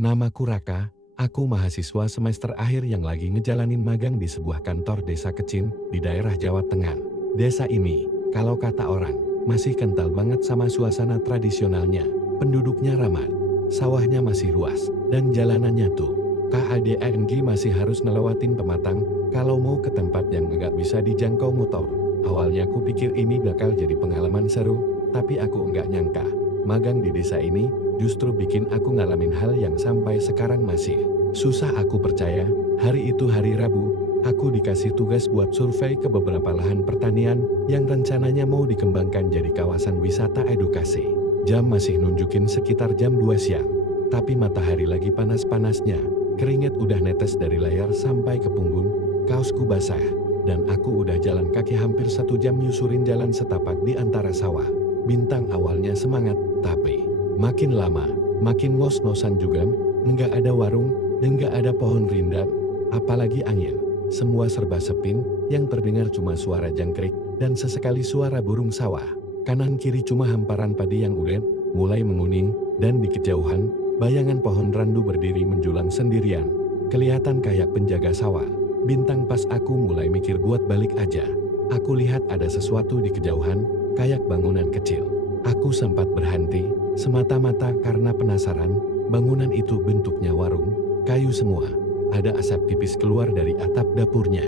Namaku Raka, aku mahasiswa semester akhir yang lagi ngejalanin magang di sebuah kantor desa kecil di daerah Jawa Tengah. Desa ini, kalau kata orang, masih kental banget sama suasana tradisionalnya. Penduduknya ramah, sawahnya masih luas, dan jalanannya tuh KADNG masih harus ngelewatin pematang kalau mau ke tempat yang nggak bisa dijangkau motor. Awalnya aku pikir ini bakal jadi pengalaman seru, tapi aku nggak nyangka. Magang di desa ini justru bikin aku ngalamin hal yang sampai sekarang masih susah aku percaya. Hari itu hari Rabu, aku dikasih tugas buat survei ke beberapa lahan pertanian yang rencananya mau dikembangkan jadi kawasan wisata edukasi. Jam masih nunjukin sekitar jam 2 siang, tapi matahari lagi panas-panasnya. Keringat udah netes dari layar sampai ke punggung, kaosku basah, dan aku udah jalan kaki hampir 1 jam nyusurin jalan setapak di antara sawah. Bintang awalnya semangat, tapi makin lama, makin ngos-ngosan juga. Nggak ada warung, dan nggak ada pohon rindang, apalagi angin. Semua serba sepin, yang terdengar cuma suara jangkrik, dan sesekali suara burung sawah. Kanan kiri cuma hamparan padi yang ulet, mulai menguning, dan di kejauhan, bayangan pohon randu berdiri menjulang sendirian. Kelihatan kayak penjaga sawah. Bintang pas aku mulai mikir buat balik aja. Aku lihat ada sesuatu di kejauhan, kayak bangunan kecil. Aku sempat berhenti, semata-mata karena penasaran. Bangunan itu bentuknya warung, kayu semua. Ada asap tipis keluar dari atap dapurnya.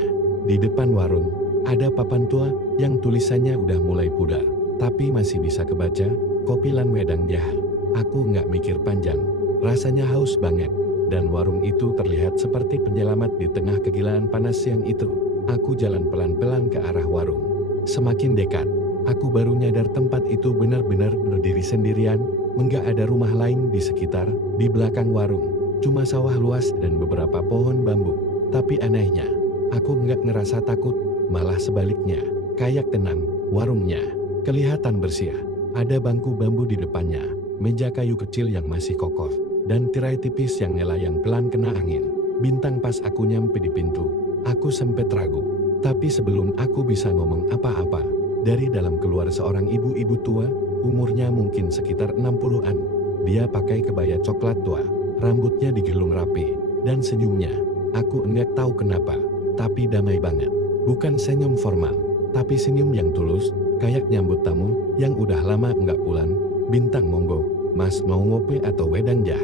Di depan warung, ada papan tua yang tulisannya udah mulai pudar, tapi masih bisa kebaca, Kopi Lan Wedang Jaha. Aku nggak mikir panjang, rasanya haus banget, dan warung itu terlihat seperti penyelamat di tengah kegilaan panas siang itu. Aku jalan pelan-pelan ke arah warung. Semakin dekat, aku baru nyadar tempat itu benar-benar berdiri sendirian, nggak ada rumah lain di sekitar. Di belakang warung, cuma sawah luas dan beberapa pohon bambu. Tapi anehnya, aku nggak ngerasa takut, malah sebaliknya, kayak tenang. Warungnya kelihatan bersih. Ada bangku bambu di depannya, meja kayu kecil yang masih kokoh, dan tirai tipis yang ngelayang pelan kena angin. Bintang pas aku nyampe di pintu, aku sempet ragu. Tapi sebelum aku bisa ngomong apa-apa, dari dalam keluar seorang ibu-ibu tua, umurnya mungkin sekitar 60-an. Dia pakai kebaya coklat tua, rambutnya digelung rapi, dan senyumnya, aku enggak tahu kenapa, tapi damai banget. Bukan senyum formal, tapi senyum yang tulus, kayak nyambut tamu yang udah lama enggak pulang. Bintang, monggo, Mas mau ngopi atau wedang jah?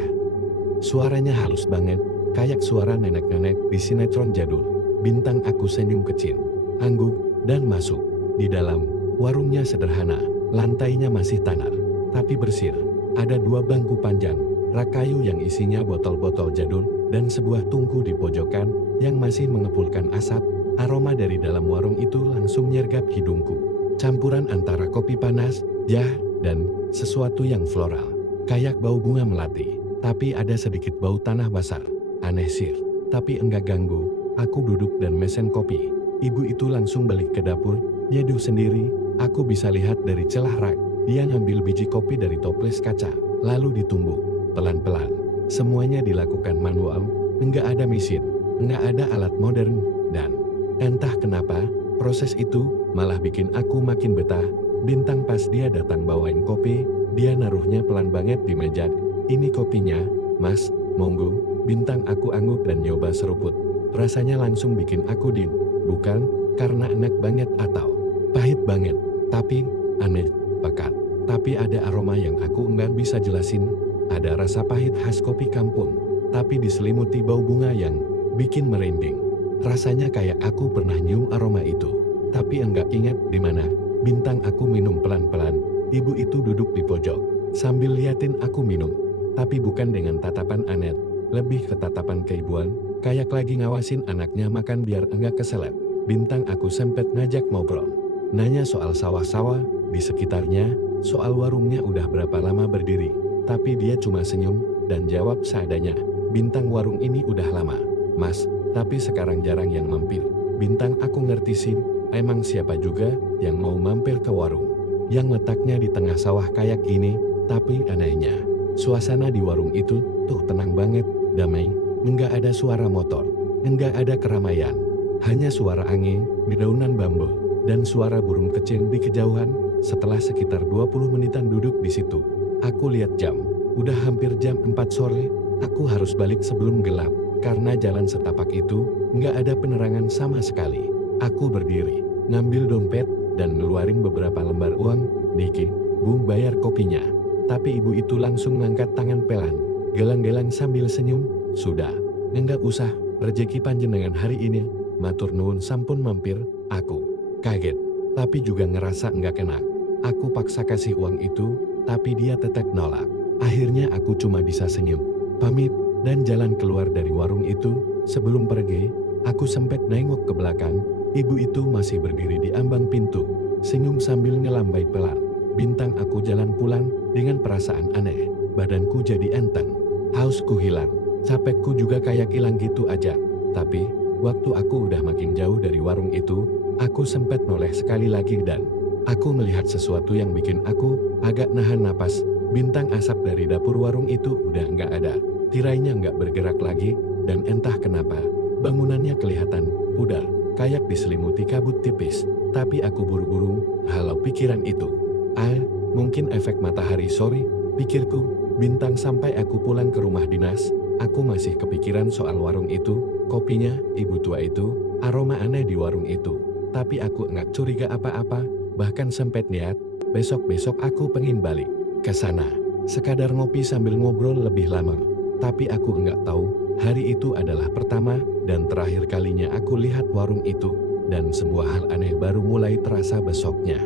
Suaranya halus banget, kayak suara nenek-nenek di sinetron jadul. Bintang, aku senyum kecil, angguk, dan masuk. Di dalam, warungnya sederhana, lantainya masih tanah, tapi bersih. Ada 2 bangku panjang, rak kayu yang isinya botol-botol jadul, dan sebuah tungku di pojokan yang masih mengepulkan asap. Aroma dari dalam warung itu langsung nyergap hidungku. Campuran antara kopi panas, jah, dan sesuatu yang floral. Kayak bau bunga melati, tapi ada sedikit bau tanah basah. Aneh sih, tapi enggak ganggu. Aku duduk dan mesen kopi. Ibu itu langsung balik ke dapur, nyeduh sendiri. Aku bisa lihat dari celah rak, dia ngambil biji kopi dari toples kaca, lalu ditumbuk, pelan-pelan. Semuanya dilakukan manual, enggak ada mesin, enggak ada alat modern, dan entah kenapa, proses itu malah bikin aku makin betah. Bintang pas dia datang bawain kopi, dia naruhnya pelan banget di meja. Ini kopinya, Mas, monggo. Bintang, aku angguk dan nyoba seruput. Rasanya langsung bikin aku dim, bukan karena enak banget atau pahit banget, tapi aneh, pekat. Tapi ada aroma yang aku enggak bisa jelasin. Ada rasa pahit khas kopi kampung, tapi diselimuti bau bunga yang bikin merinding. Rasanya kayak aku pernah nyium aroma itu, tapi enggak ingat di mana. Bintang, aku minum pelan-pelan. Ibu itu duduk di pojok, sambil liatin aku minum. Tapi bukan dengan tatapan aneh, lebih ke tatapan keibuan, kayak lagi ngawasin anaknya makan biar enggak keselak. Bintang, aku sempet ngajak ngobrol. Nanya soal sawah-sawah di sekitarnya, soal warungnya udah berapa lama berdiri. Tapi dia cuma senyum dan jawab seadanya. Bintang, warung ini udah lama, Mas, tapi sekarang jarang yang mampir. Bintang, aku ngerti sih, emang siapa juga yang mau mampir ke warung yang letaknya di tengah sawah kayak gini. Tapi anehnya, suasana di warung itu tuh tenang banget, damai, enggak ada suara motor, enggak ada keramaian. Hanya suara angin, dedaunan bambu, dan suara burung kecil di kejauhan. Setelah sekitar 20 menitan duduk di situ, aku lihat jam, udah hampir jam 4 sore. Aku harus balik sebelum gelap, karena jalan setapak itu nggak ada penerangan sama sekali. Aku berdiri, ngambil dompet, dan ngeluarin beberapa lembar uang. "Niki, Bu, bayar kopinya." Tapi ibu itu langsung ngangkat tangan pelan, gelang-gelang sambil senyum. "Sudah, enggak usah, rejeki panjenengan hari ini, matur nuwun sampun mampir." Aku kaget, tapi juga ngerasa enggak enak. Aku paksa kasih uang itu, tapi dia tetap nolak. Akhirnya aku cuma bisa senyum, pamit, dan jalan keluar dari warung itu. Sebelum pergi, aku sempat nengok ke belakang. Ibu itu masih berdiri di ambang pintu, senyum sambil ngelambai pelan. Bintang aku jalan pulang dengan perasaan aneh. Badanku jadi enteng, hausku hilang, capekku juga kayak hilang gitu aja. Tapi, waktu aku udah makin jauh dari warung itu, aku sempat noleh sekali lagi dan aku melihat sesuatu yang bikin aku agak nahan napas. Bintang asap dari dapur warung itu udah nggak ada. Tirainya nggak bergerak lagi, dan entah kenapa, bangunannya kelihatan pudar, kayak diselimuti kabut tipis. Tapi aku buru-buru halau pikiran itu. Mungkin efek matahari sore, pikirku. Bintang sampai aku pulang ke rumah dinas, aku masih kepikiran soal warung itu, kopinya, ibu tua itu, aroma aneh di warung itu. Tapi aku nggak curiga apa-apa, bahkan sempat niat, besok-besok aku pengen balik ke sana. Sekadar ngopi sambil ngobrol lebih lama. Tapi aku nggak tahu, hari itu adalah pertama dan terakhir kalinya aku lihat warung itu. Dan semua hal aneh baru mulai terasa besoknya.